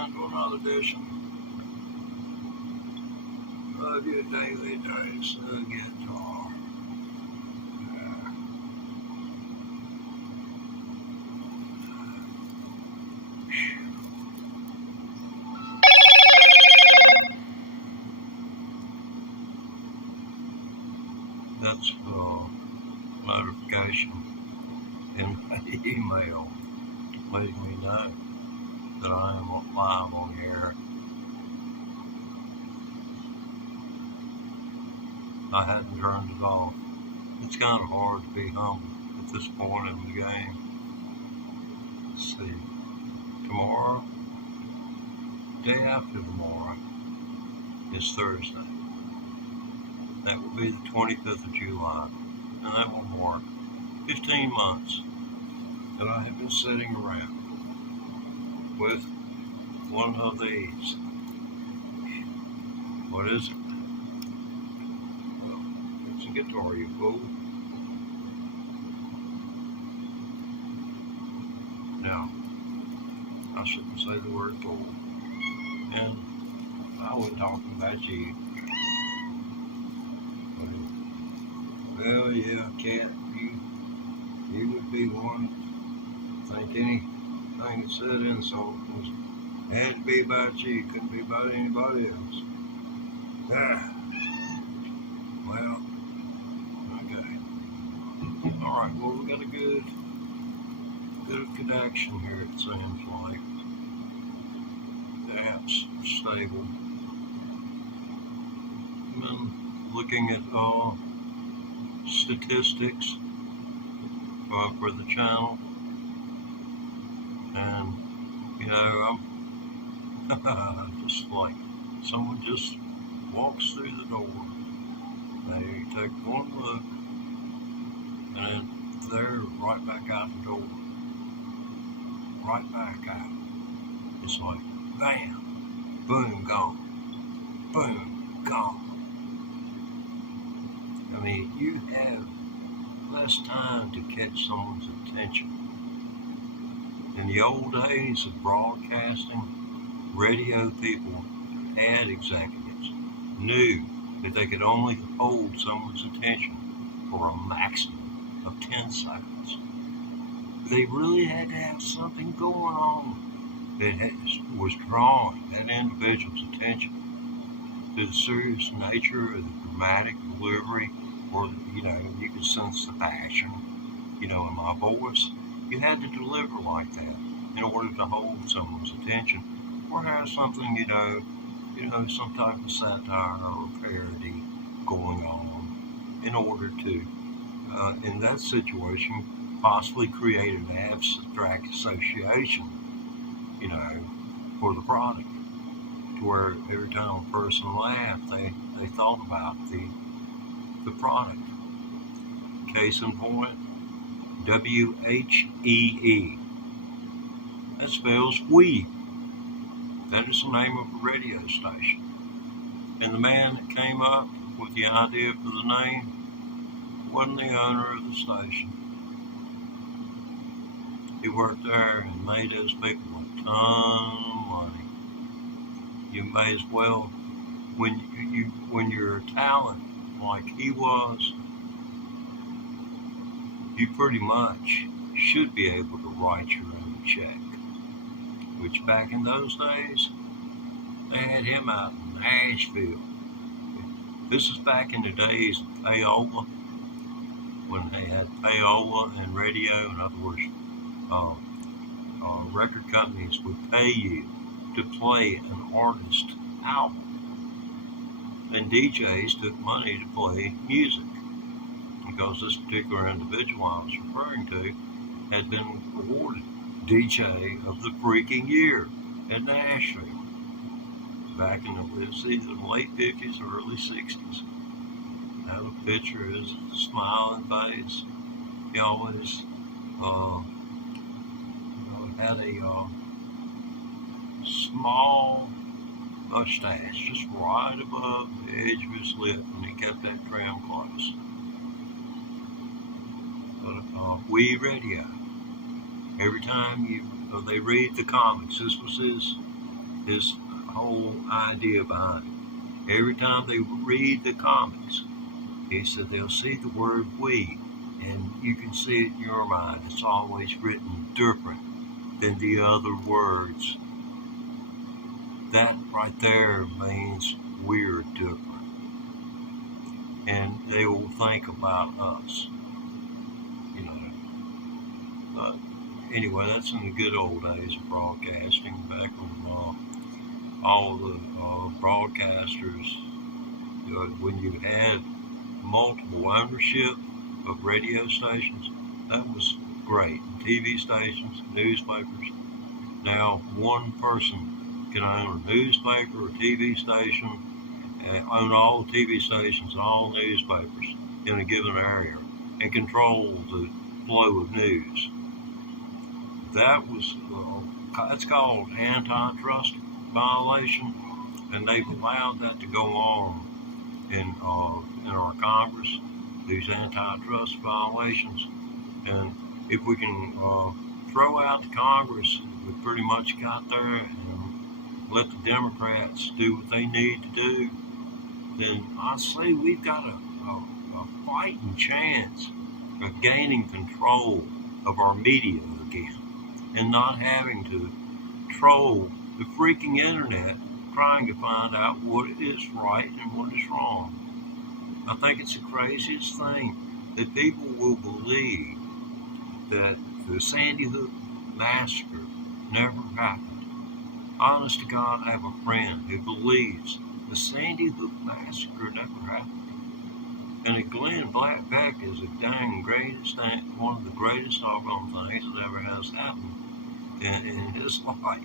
again to another edition of your daily dose of guitar. That's a notification in my email letting me know that I am live on here. I hadn't turned it off. It's kind of hard to be humble at this point in the game. Let's see. Tomorrow, day after tomorrow, is Thursday. That will be the 25th of July, and that will mark 15 months that I have been sitting around with one of these. What is it? Well, it's a guitar, you fool. Now, I shouldn't say the word fool, and I wasn't talking about you. Well, yeah, Cat, you would be one. I think anything that said insult had to be about you, couldn't be about anybody else. Well, okay. Alright, well, we got a good connection here, it seems like. The app's stable. I've been looking at statistics for the channel, and I'm just like someone just walks through the door. They take one look, and they're right back out the door, right back out. It's like bam, boom, gone, boom, gone. I mean, you have less time to catch someone's attention. In the old days of broadcasting, radio people, ad executives, knew that they could only hold someone's attention for a maximum of 10 seconds. They really had to have something going on that was drawing that individual's attention to the serious nature of the dramatic delivery, or you could sense the passion, in my voice. You had to deliver like that in order to hold someone's attention, or have something, some type of satire or parody going on, in order to, in that situation, possibly create an abstract association, for the product, to where every time a person laughed, they thought about the product. Case in point, WHEE. That spells weed. That is the name of a radio station. And the man that came up with the idea for the name wasn't the owner of the station. He worked there and made those people a ton of money. You may as well, when you're a talent like he was, you pretty much should be able to write your own check. Which back in those days, they had him out in Nashville. This is back in the days of payola, when they had payola and radio. In other words, record companies would pay you to play an artist's album, and DJs took money to play music, because this particular individual I was referring to had been awarded DJ of the freaking year in Nashville back in either the late 50s or early 60s. I have a picture of his smiling face. He always had a small mustache just right above the edge of his lip, and he kept that trim close. But WE Radio, every time they read the comics, this was his his whole idea behind it. Every time they read the comics, he said they'll see the word we, and you can see it in your mind. It's always written different than the other words. That right there means we're different. And they will think about us, you know. But anyway, that's in the good old days of broadcasting, back when all the broadcasters, when you had multiple ownership of radio stations, that was great. TV stations, newspapers. Now one person can own a newspaper or TV station, and own all TV stations, all newspapers in a given area, and control the flow of news. That's called antitrust violation, and they've allowed that to go on in our Congress, these antitrust violations. And if we can throw out the Congress, we pretty much got there, and let the Democrats do what they need to do, then I say we've got a fighting chance of gaining control of our media again, and not having to troll the freaking internet trying to find out what is right and what is wrong. I think it's the craziest thing that people will believe that the Sandy Hook massacre never happened. Honest to God, I have a friend who believes the Sandy Hook massacre never happened. And that Glenn Beck is the dang greatest thing, one of the greatest doggone things that ever has happened in his life.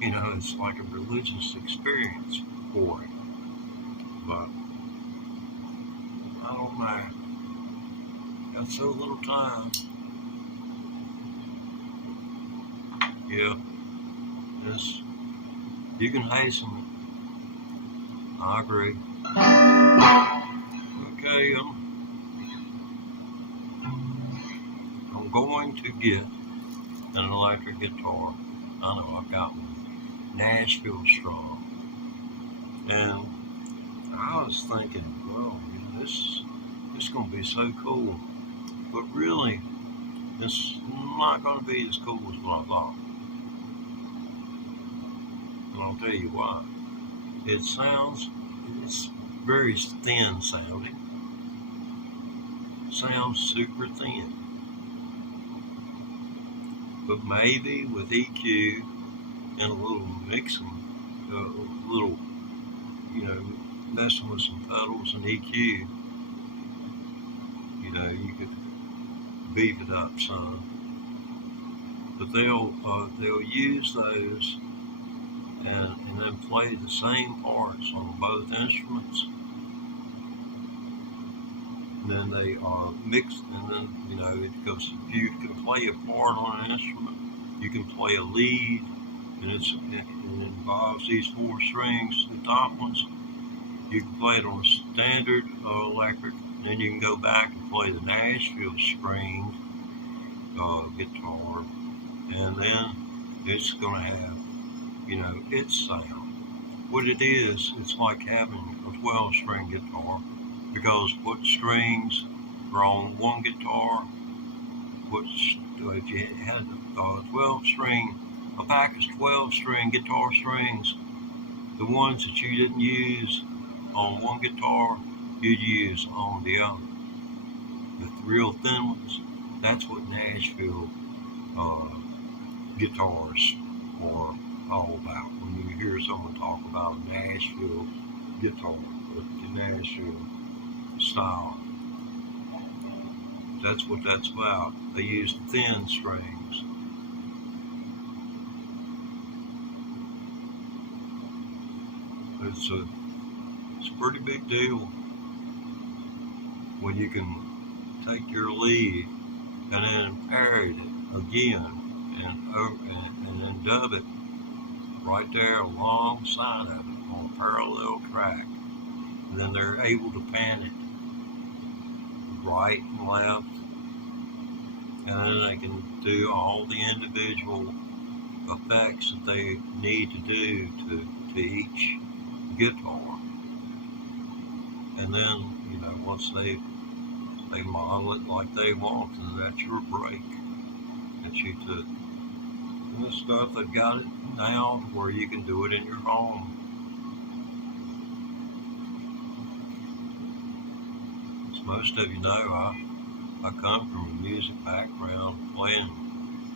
You know, it's like a religious experience for him. But I don't know. Got so little time. Yeah, you can hasten it. I agree. Okay, I'm going to get an electric guitar. I know I've got one. Nashville Strong. And I was thinking, well, this is going to be so cool. But really, it's not going to be as cool as what I thought. And I'll tell you why. It's very thin sounding. Sounds super thin. But maybe with EQ and a little mixing, a little, messing with some pedals and EQ, you could beef it up some. But they'll use those and then play the same parts on both instruments. And then they are mixed, and then, it goes, you can play a part on an instrument, you can play a lead, and it involves these 4 strings, the top ones. You can play it on a standard electric, and then you can go back and play the Nashville stringed guitar, and then it's going to have, its sound. What it is, it's like having a 12-string guitar, because what strings are on one guitar, if you had a pack of 12-string guitar strings, the ones that you didn't use on one guitar, you'd use on the other. The real thin ones, that's what Nashville guitars are all about. When you hear someone talk about a Nashville guitar, the Nashville style, that's what that's about. They use thin strings. It's a pretty big deal when you can take your lead and then parrot it again and then dub it right there alongside of it on a parallel track. And then they're able to pan it right and left, and then they can do all the individual effects that they need to do to each guitar. And then, once they model it like they want, and that's your break. That you took. And this stuff, they've got it now where you can do it in your home. As most of you know, I come from a music background playing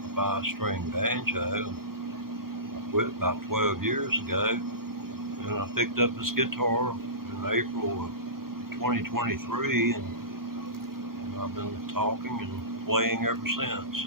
a 5-string banjo. I quit about 12 years ago, and I picked up this guitar in April of 2023, and I've been talking and playing ever since.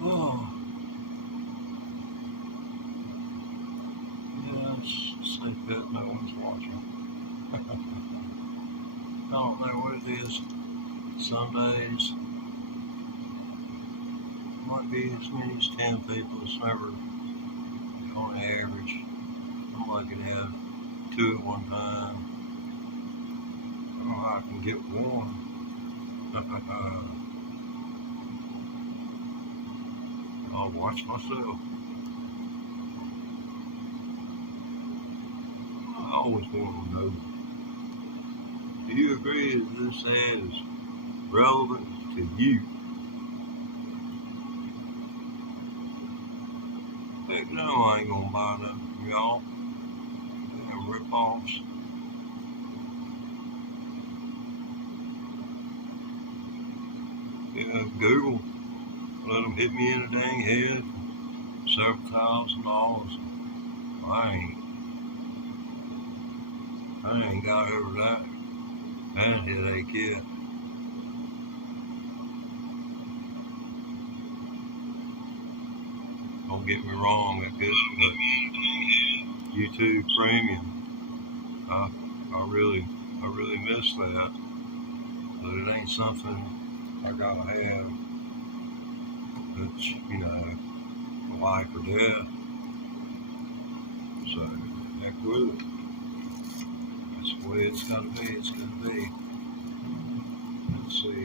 Oh, yes, safe bet no one's watching. I don't know what it is. Some days might be as many as 10 people. It's never on average. Somebody could have 2 at one time. I don't know how I can get one. I'll watch myself. I always want to know, do you agree that this ad is relevant to you? Heck no, I ain't gonna buy none from y'all. Damn rip-offs. Yeah, Google let them hit me in the dang head several $1,000. I ain't got over that headache yet. Don't get me wrong, that good, but YouTube Premium, I really miss that, but it ain't something I gotta have. It's, life or death. So, heck with it. That's the way it's gotta be, Let's see.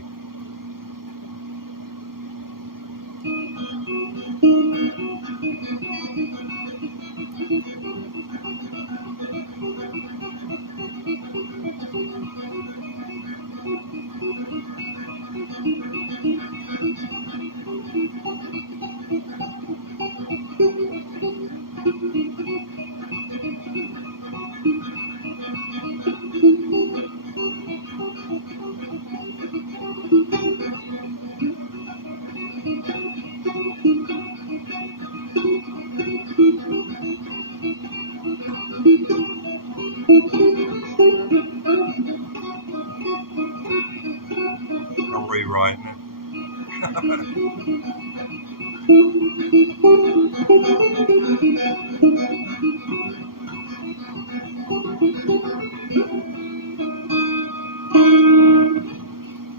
I'm rewriting it.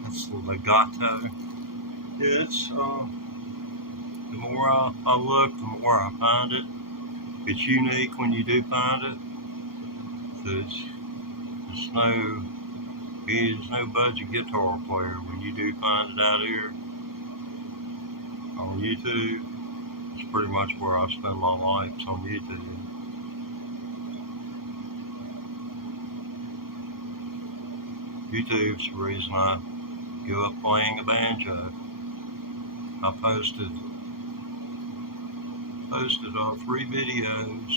It's the legato. It's the more I look, the more I find it. It's unique when you do find it. There's no budget guitar player when you do find it out here on YouTube. It's pretty much where I spend my life, it's on YouTube. YouTube's the reason I give up playing a banjo. I posted 3 videos,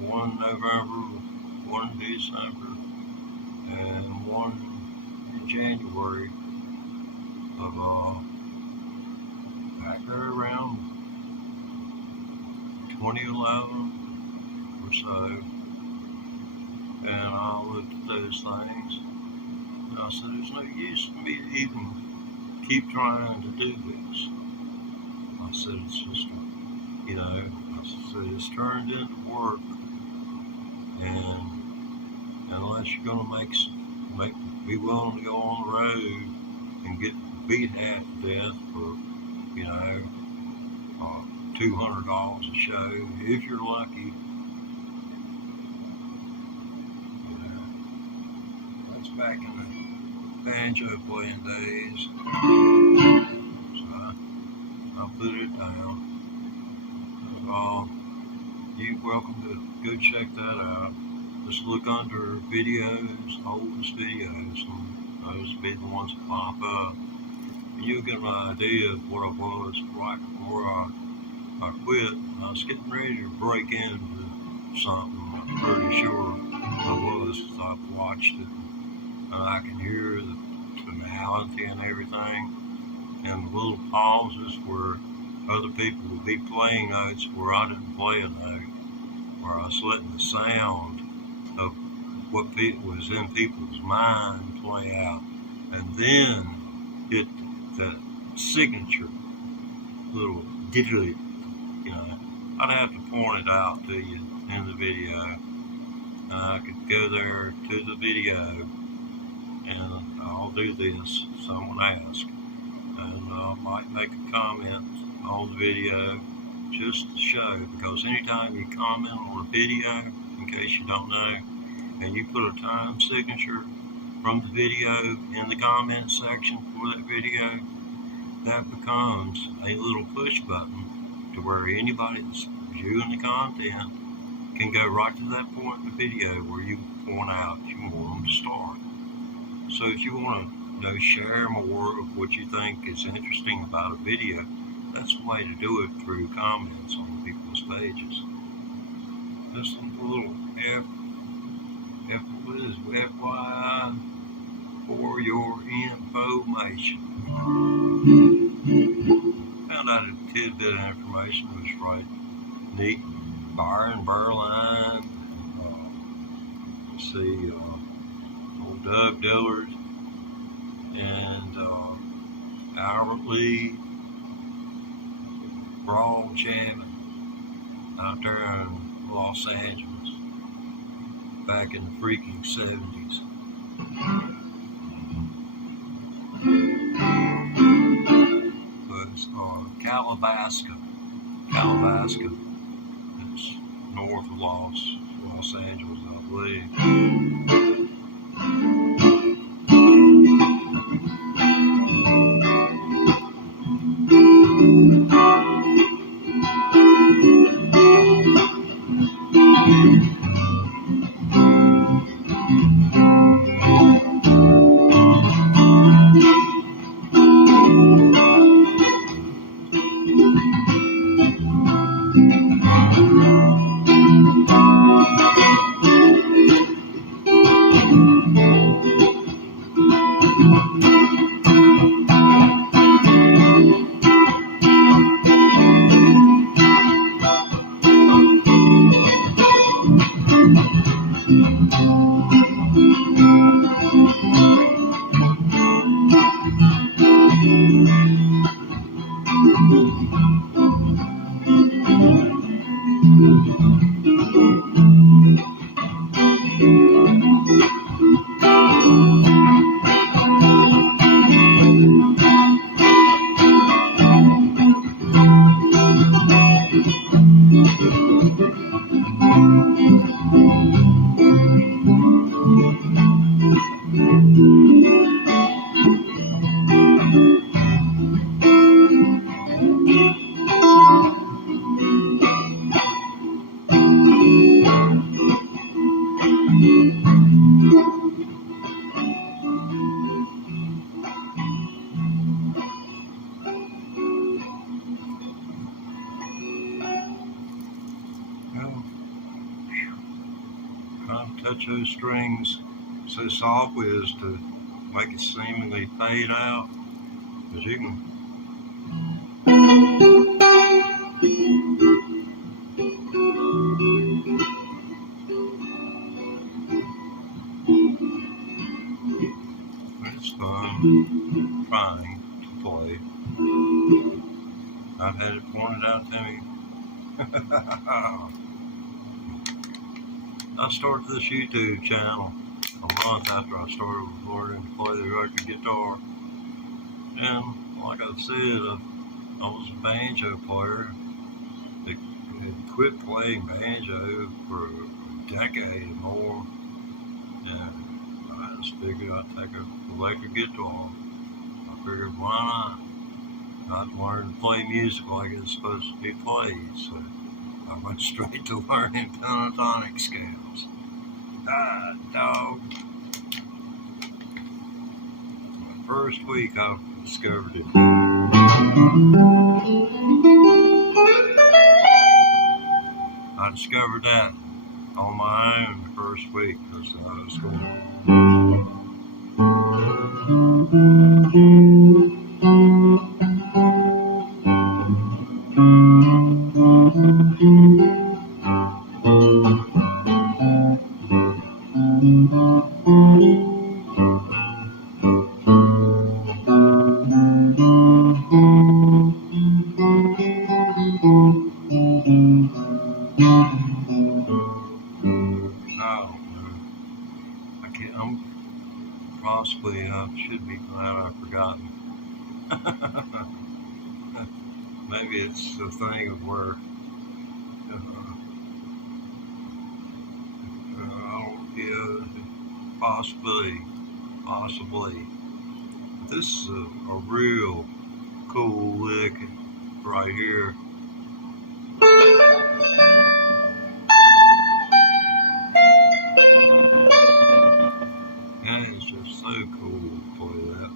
one November, one December, and one in January of back there around 2011 or so. And I looked at those things and I said, there's no use for me to even keep trying to do this. I said, it's just, I said, it's turned into work. And unless you're going to be willing to go on the road and get beat half to death for, $200 a show, if you're lucky. That's back in the banjo playing days. So I put it down. You're welcome to go check that out. Just look under videos, oldest videos, and those will be the ones that pop up. And you'll get an idea of what I was right before I quit. I was getting ready to break into something. I'm pretty sure I was, because I've watched it. And I can hear the tonality and everything. And the little pauses where other people would be playing notes where I didn't play a note. Where I was letting the sound of what was in people's mind play out. And then hit the signature little diddly. I'd have to point it out to you in the video. I could go there to the video and I'll do this, someone ask, and I might make a comment on the video just to show, because anytime you comment on a video, in case you don't know, and you put a time signature from the video in the comment section for that video, that becomes a little push button to where anybody that's viewing the content can go right to that point in the video where you point out you want them to start. So if you want to share more of what you think is interesting about a video, that's the way to do it, through comments on people's pages. Just a little FYI for your information. Found out a tidbit of information was right neat. Byron Berline, old Doug Dillard, and Albert Lee, Brawl Chapman out there in Los Angeles back in the freaking 70s. Was Calabasas. It's north of Los Angeles, I believe. Well, trying to touch those strings so softly as to make it seemingly fade out, because you can. It's fun trying to play. I've had it pointed out to me. I started this YouTube channel a month after I started learning to play the electric guitar. And like I said, I was a banjo player. I had quit playing banjo for a decade or more. And I just figured I'd take an electric guitar. I figured, why not? I'd learn to play music like it's supposed to be played, so I went straight to learning pentatonic scales. Ah, dog. The first week I discovered it. I discovered that on my own the first week because I was going. Possibly I should be glad I've forgotten. Maybe it's a thing of where possibly. This is a real cool lick right here. That is just so cool to play that.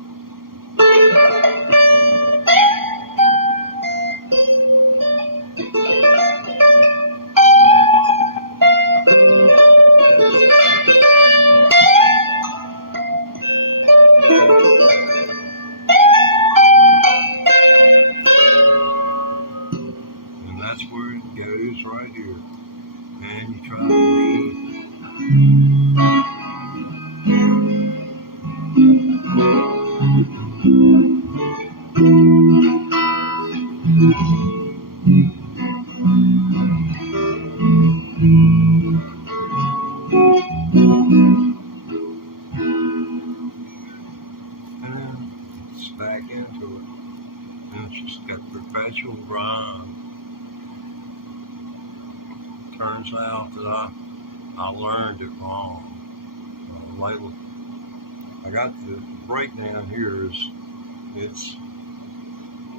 And that's where it goes right here. And you try to read. It's back into it. And it's just got perpetual grind. Turns out that I learned it wrong. Later, I got the breakdown here is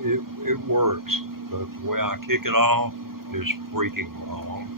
it works, but the way I kick it off is freaking wrong.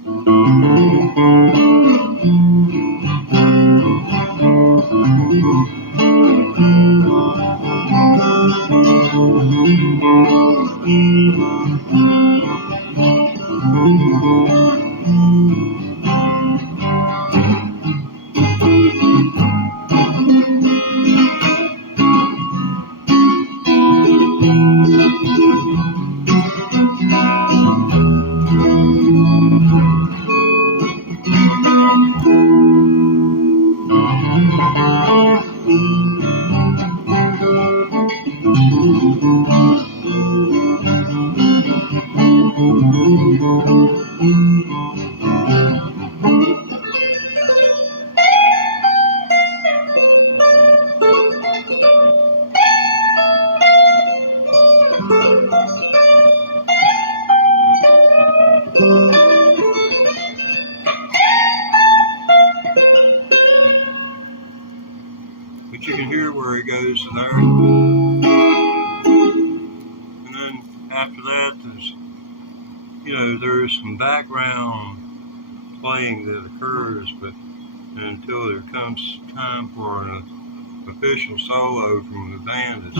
But you can hear where he goes to there. And then after that, there's some background playing that occurs, but until there comes time for an official solo from the band,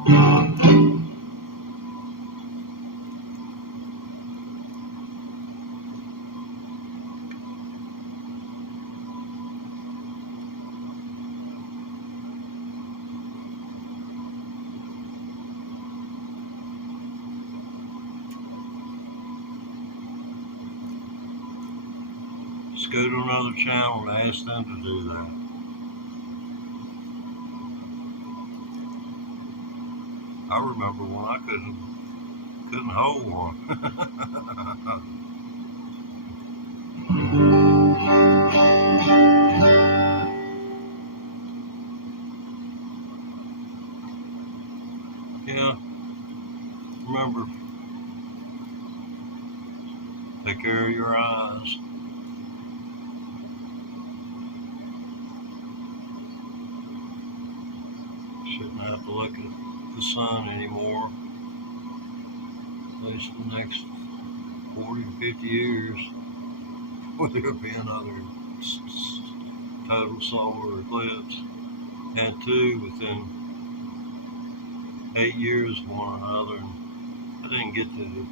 Just go to another channel and ask them to do that. I remember when I couldn't hold one. Yeah, remember, take care of your eyes. Shouldn't have to look at the sun anymore, at least the next 40 to 50 years. Will there be another total solar eclipse? And two within 8 years of one another, and I didn't get to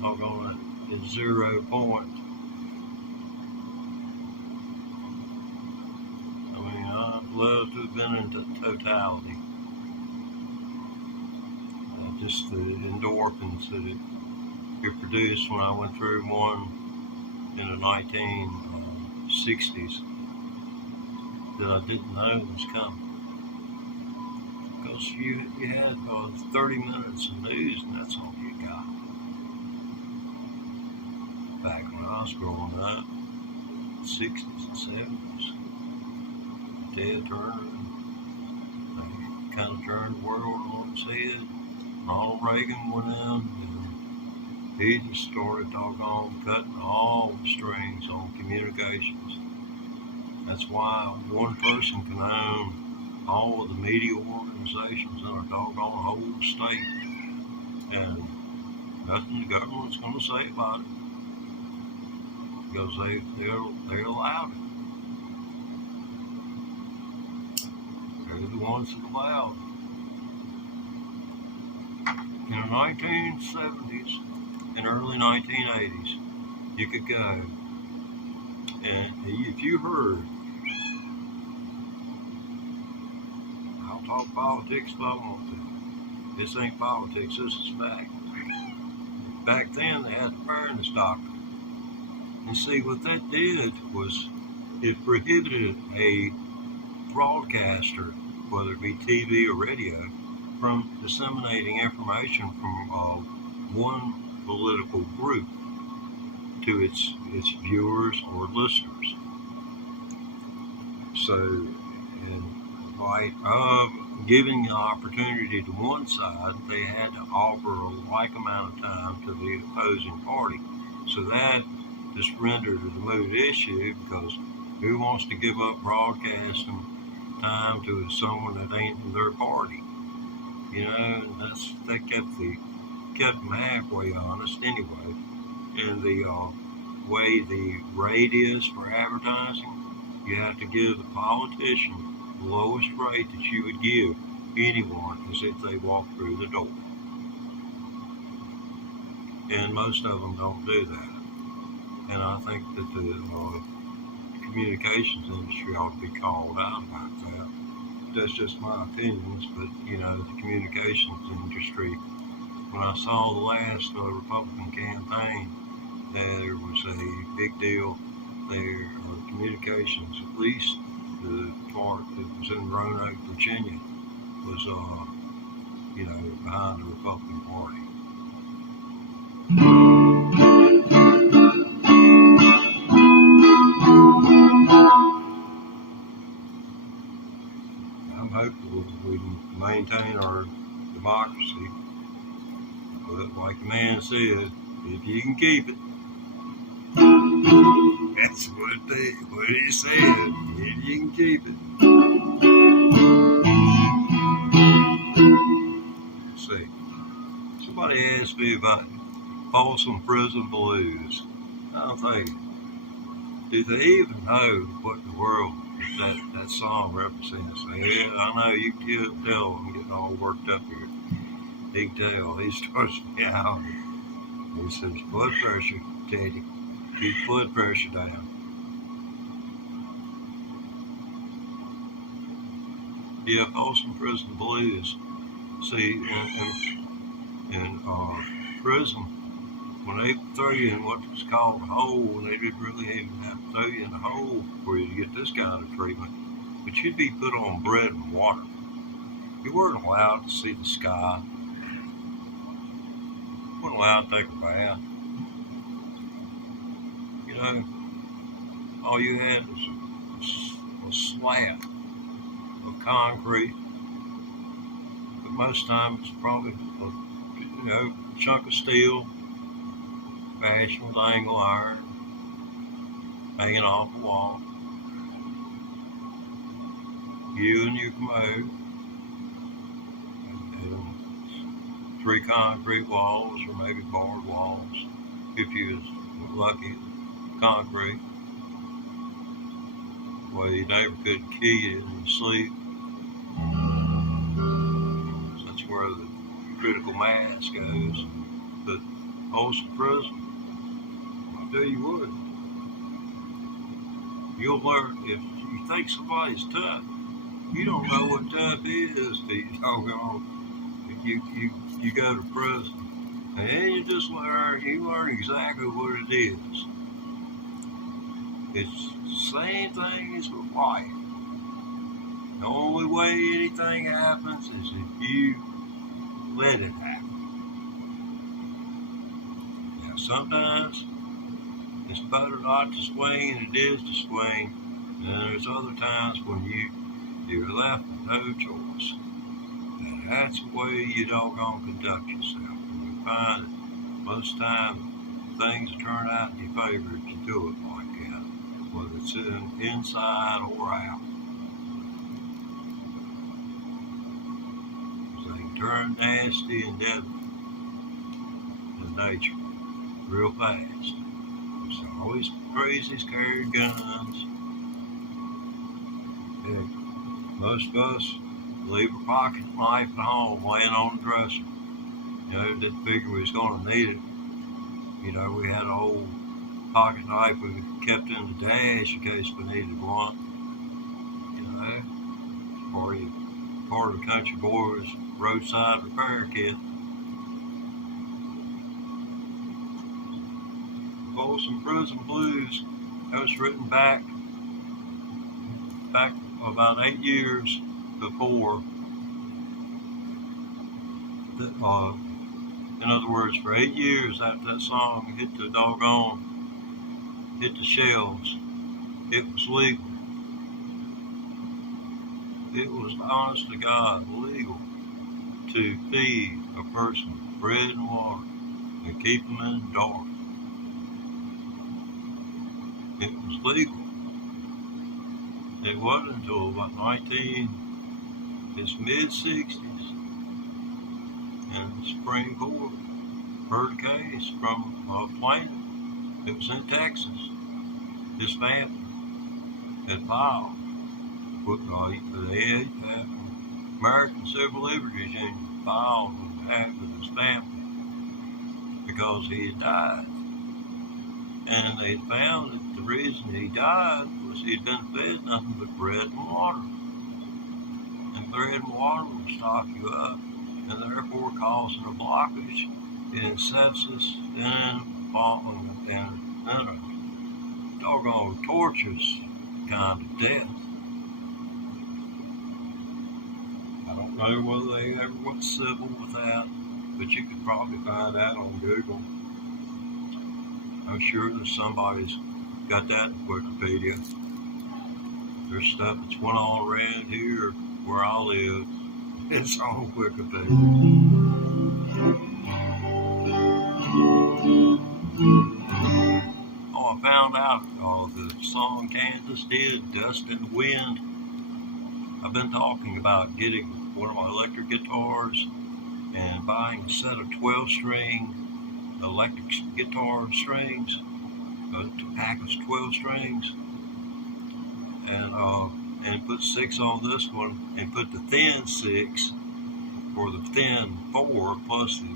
doggone it at 0 point. I mean, I'd love to have been in totality. Just the endorphins that it produced when I went through one in the 1960s that I didn't know was coming. Because you had 30 minutes of news and that's all you got. Back when I was growing up, 60s and 70s, Ted Turner, they kind of turned the world on its head. Ronald Reagan went in and he just started doggone cutting all the strings on communications. That's why one person can own all of the media organizations in a doggone whole state, and nothing the government's going to say about it, because they're allowed it. They're the ones that allow it. In the 1970s and early 1980s, you could go, and if you heard, I'll talk politics if I want to. This ain't politics, this is fact. Back then, they had the fairness doctrine. And see, what that did was it prohibited a broadcaster, whether it be TV or radio, from disseminating information from one political group to its viewers or listeners. So, in light of giving the opportunity to one side, they had to offer a like amount of time to the opposing party. So that just rendered it a moot issue, because who wants to give up broadcasting time to someone that ain't in their party? You know, that kept them halfway honest anyway. And the way the rate is for advertising, you have to give the politician the lowest rate that you would give anyone as if they walked through the door. And most of them don't do that. And I think that the communications industry ought to be called out about that. That's just my opinions, but the communications industry, when I saw the last Republican campaign, there was a big deal there. Communications, at least the part that was in Roanoke, Virginia, was behind the Republican Party. I'm hopeful we can maintain our democracy, but like the man said, if you can keep it. That's what he said, if you can keep it. Let's see. Somebody asked me about Folsom Prison Blues. I'm thinking, do they even know what in the world that song represents. Yeah, I know you can tell I'm getting all worked up here. He can tell. He starts me out. He says, blood pressure, Teddy. Keep blood pressure down. Yeah, Folsom Prison Blues. See, in prison, when they throw you in what's called a hole, they didn't really even have to throw you in a hole for you to get this kind of treatment. But you'd be put on bread and water. You weren't allowed to see the sky. You weren't allowed to take a bath. You know, all you had was a slab of concrete. But most times it's probably a chunk of steel, fashioned with angle iron, hanging off the wall. You and your commode, and 3 concrete walls, or maybe board walls, if you was lucky, concrete, where your neighbor could kill you in your sleep. So that's where the critical mass goes. But Folsom Prison, I'll tell you what, you'll learn if you think somebody's tough. You don't know what tough is till you go to prison. And you just learn exactly what it is. It's the same thing as with life. The only way anything happens is if you let it happen. Now sometimes it's better not to swing than it is to swing. And there's other times when you're left with no choice. And that's the way you doggone conduct yourself. And you find that most times things turn out in your favor if you do it like that, whether it's inside or out. They can turn nasty and deadly in nature real fast. There's always crazies carrying guns. Yeah. Most of us leave a pocket knife at home laying on the dresser. Didn't figure we was going to need it. We had an old pocket knife we kept in the dash in case we needed one. Part of the country boys roadside repair kit. Folsom Prison Blues, that was written back about 8 years before. In other words, for 8 years after that song hit the shelves, it was legal. It was, honest to God, legal to feed a person bread and water and keep them in the dark. It was legal. It wasn't until about mid-60s, and the Supreme Court heard a case from a plaintiff. It was in Texas. His family had filed with the American Civil Liberties Union, filed on behalf of his family because he had died. And they found that the reason he died was he'd been fed nothing but bread and water. And bread and water will stock you up, and therefore causing a blockage and sepsis and a doggone torturous kind of death. I don't know whether they ever went civil with that, but you could probably find that on Google. I'm sure there's somebody's got that in Wikipedia. There's stuff that's went all around here where I live. It's on Wikipedia. I found out the song Kansas did, Dust in the Wind. I've been talking about getting one of my electric guitars and buying a set of 12-string electric guitar strings, to pack us 12 strings. and put 6 on this one, and put the thin 6 or the thin 4 plus the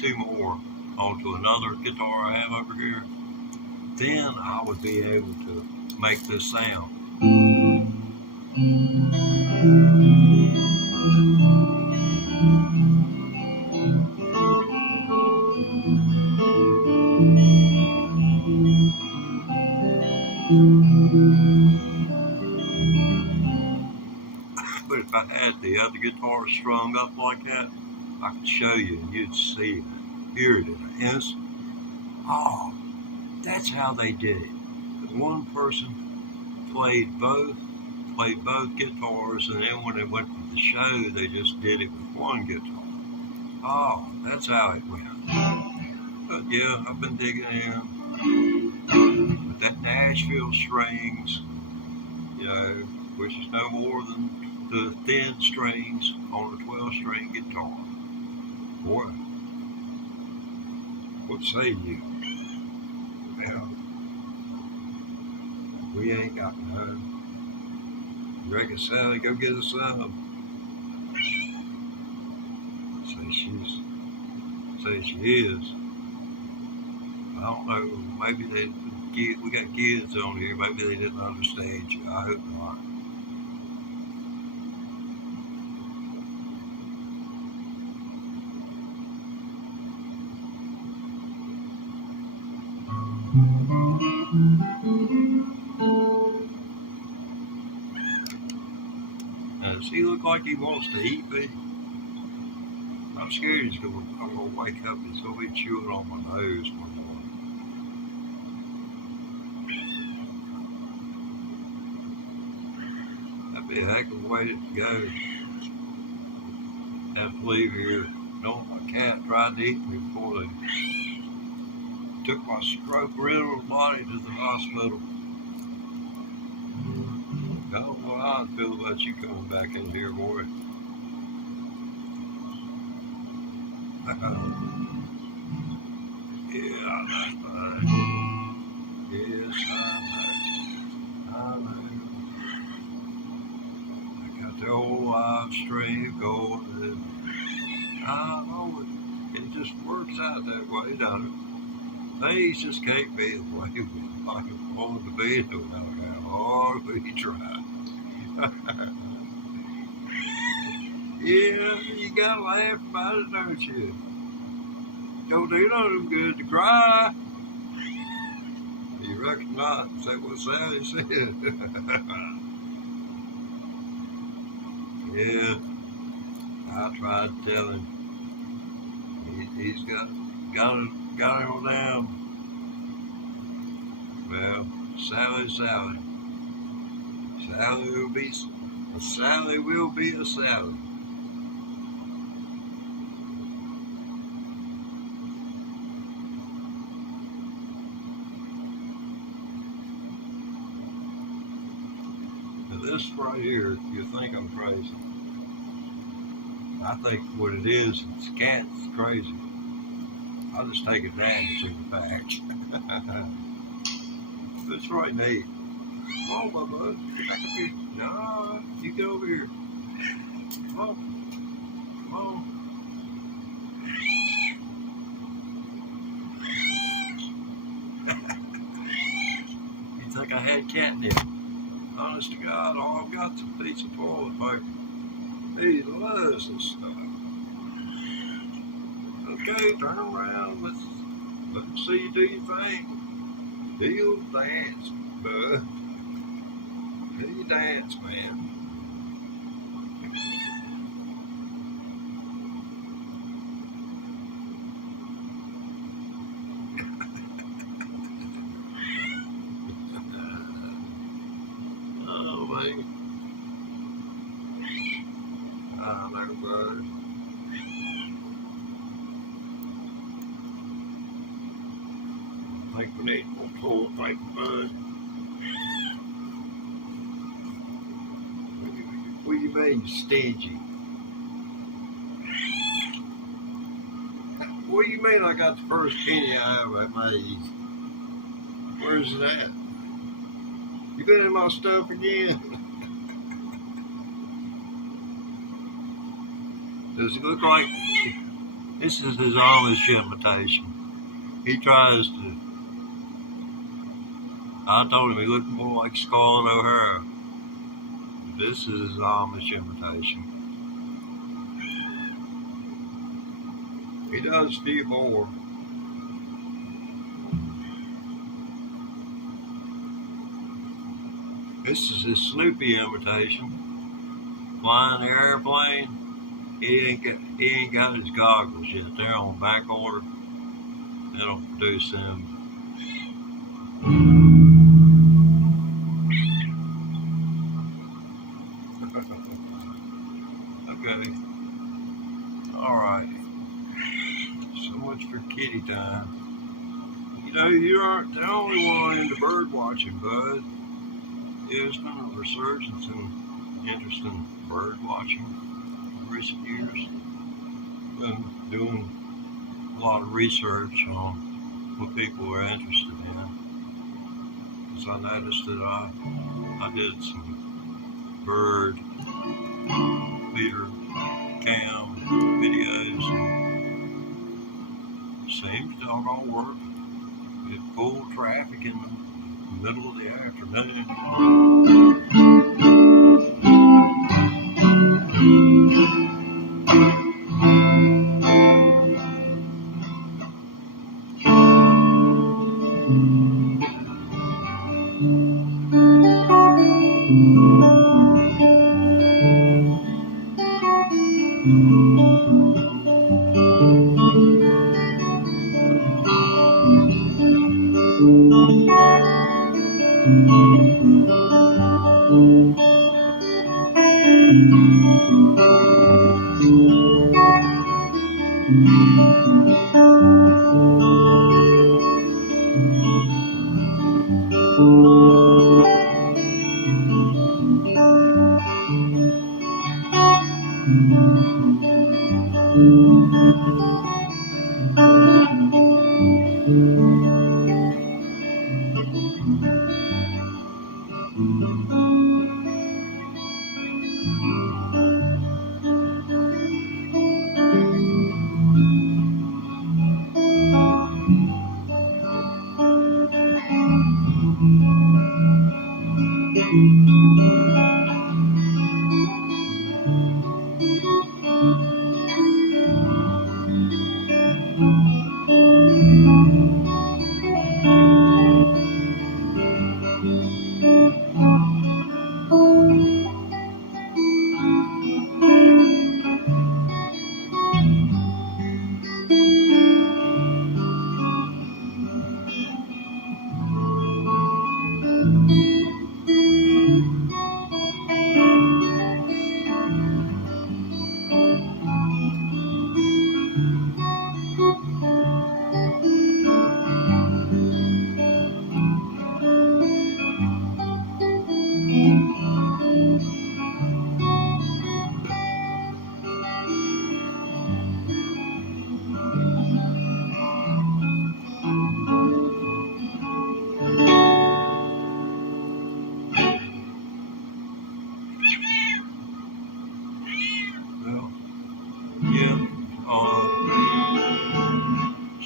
2 more onto another guitar I have over here, then I would be able to make this sound. But if I had the other guitar strung up like that, I could show you and you'd see it, hear it in an instant. Oh, that's how they did it. One person played both guitars, and then when they went to the show, they just did it with one guitar. Oh, that's how it went. But yeah, I've been digging in. But that Nashville strings, which is no more than the thin strings on a 12-string guitar. Boy, what say you? Well, we ain't got none. You reckon Sally go get us some? Say she is. I don't know. Maybe we got kids on here. Maybe they didn't understand you. I hope not. Now, does he look like he wants to eat me? I'm scared I'm gonna wake up and he's gonna be chewing on my nose one morning. That'd be a heck of a way to go. Have to leave here. My cat tried to eat me before they took my stroke-riddled body to the hospital. I don't know how I feel about you coming back in here, boy. Yeah, that's fine. Yes, I know. I got the old live stream going, and I know it just works out that way, doesn't it? Things just can't be the way we want to be, no matter how hard we try. Yeah, you gotta laugh about it, don't you? Don't do nothing good to cry. You reckon not? Is that what Sally said? Yeah, I tried to tell him. He's got him down. Well, Sally will be a Sally will be a Sally. Now this right here, you think I'm crazy. I think what it is cat's crazy. I'll just take advantage of the fact. That's right, Nate. Come on, my bud. Get back up here. No, you get over here. Come on. Come on. You think I had catnip? Honest to God, all I've got's a piece of toilet paper. He loves this stuff. Okay, turn around. Let me see you do your thing. Do your dance, bud. Do your dance, man. Oh, man. I know, bud. I think we need more toilet paper, bud. What do you mean, stingy? What do you mean I got the first penny I ever made? Where's it at? You been in my stuff again? Does it look like this is his Amish imitation? He tries to. I told him he looked more like Scarlett O'Hara. This is his Amish imitation. He does Steve Orr. This is his Snoopy imitation. Flying the airplane. He ain't got his goggles yet. They're on back order. That'll produce him. Okay. Alright. So much for kitty time. You know, you aren't the only one into bird watching, bud. Yeah, there's been a resurgence in interest in bird watching in recent years. Been doing a lot of research on what people are interested in. Because I noticed that I did some bird feeder cam videos, and it seems to all work. We had full traffic in the middle of the afternoon.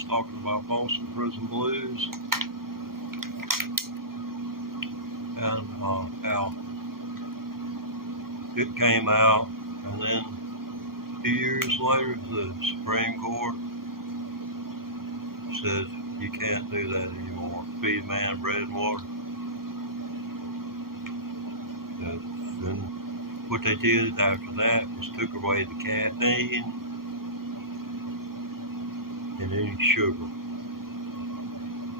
Talking about Folsom Prison Blues and how it came out, and then 2 years later the Supreme Court said you can't do that anymore. Feed man bread and water. Then what they did after that was took away the caffeine and any sugar,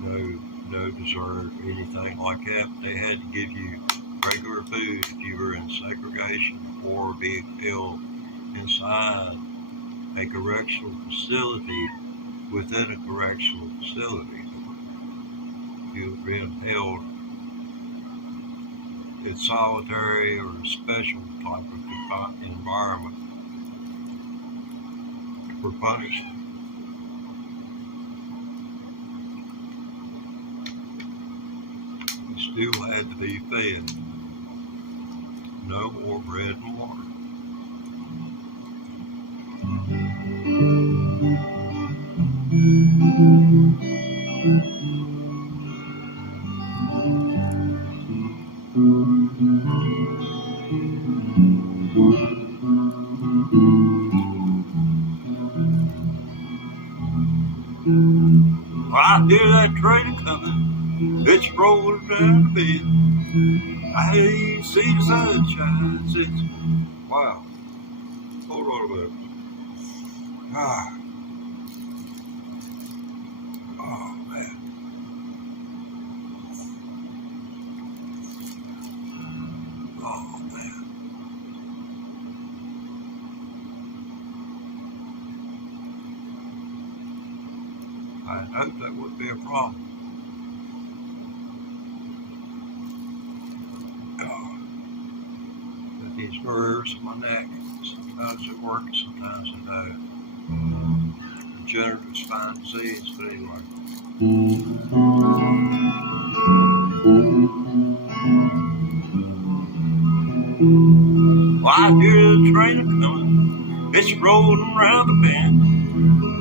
no dessert, anything like that. They had to give you regular food if you were in segregation or be held inside a correctional facility within a correctional facility. If you were being held in solitary or a special type of environment for punishment. still had to be fed. No more bread and water. I hear that train coming, it's rolling down the bend. I see the sunshine, it's wow. Hold on a minute. Oh man. Oh man. I hope that wouldn't be a problem. But these nerves in my neck, sometimes they work, sometimes they don't. Degenerative spine disease, but anyway. Well, I hear the train coming, it's rolling around the bend.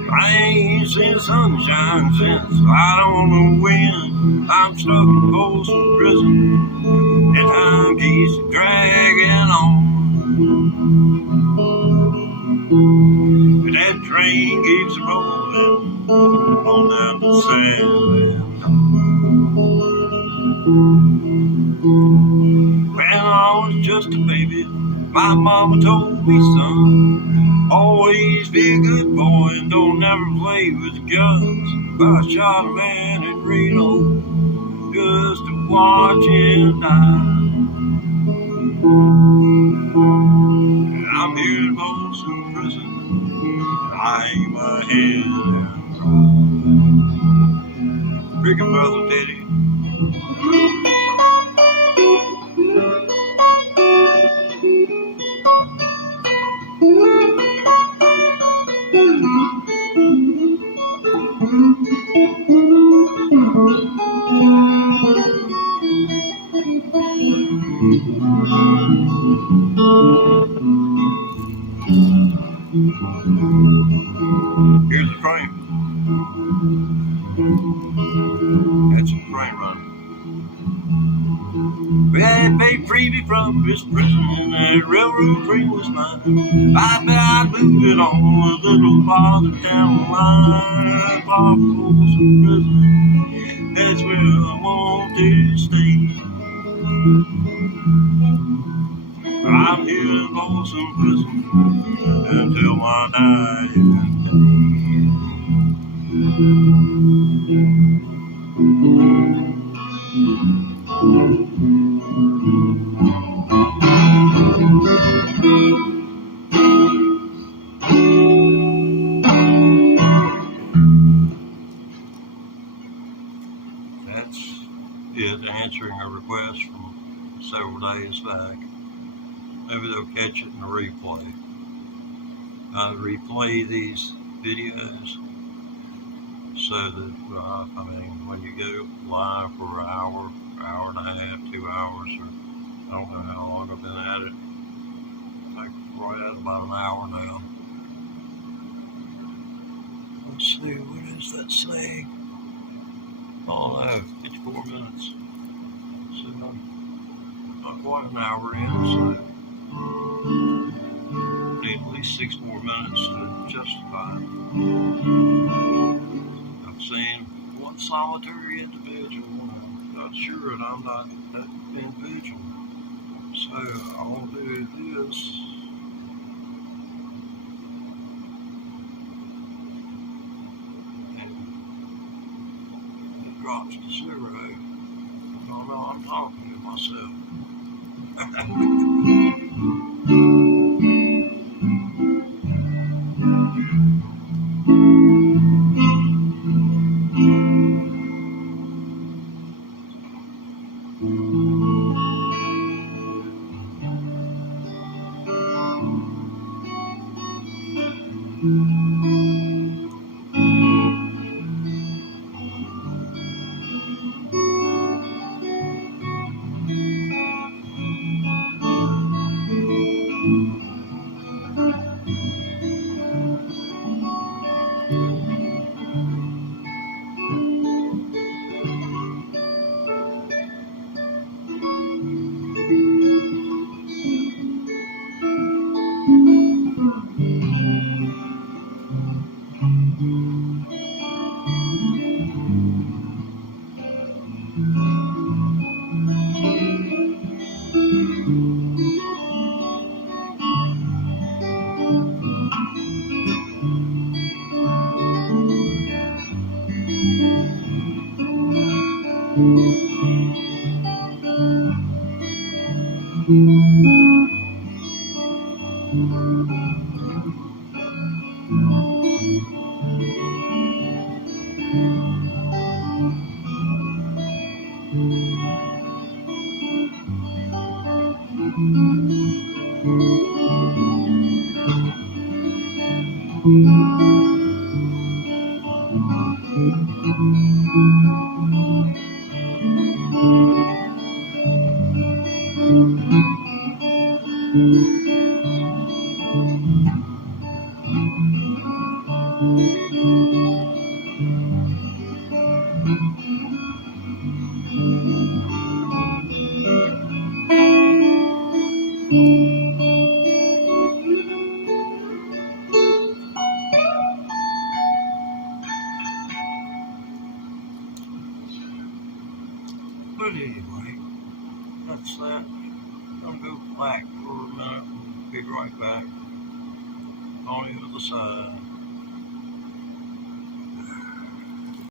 I ain't seen the sunshine since I don't know when. I'm stuck in Folsom Prison, and time keeps dragging on. But that train keeps rolling on down to San When I was just a baby, my mama told me, son, always be a good boy and don't never play with guns. But I shot a man in Reno just to watch him die. And I'm here in Folsom Prison, and I hang my head and cry. Rick and Brother Diddy. Here's the train. That's a train run. We had paid freebie from this prison, and that railroad train was mine. I bet I'd move it on a little farther down the line. Folsom Prison, that's where I want to stay. I'm here in Folsom Prison until my dying day. That's it, answering a request from several days back. Maybe they'll catch it in the replay. I replay these videos so that, when you go live for an hour and a half, 2 hours, or I don't know how long I've been at it. I think right at about an hour now. Let's see, what is that saying? Oh no, 54 minutes. So I'm not quite an hour in, so need at least 6 more minutes to justify it. I've seen one solitary individual, and I'm not sure that I'm not that individual. So I'll do this. And it drops to 0. Oh no, I'm talking to myself. But anyway, that's that. I'm gonna go black for a minute and be right back on the other side.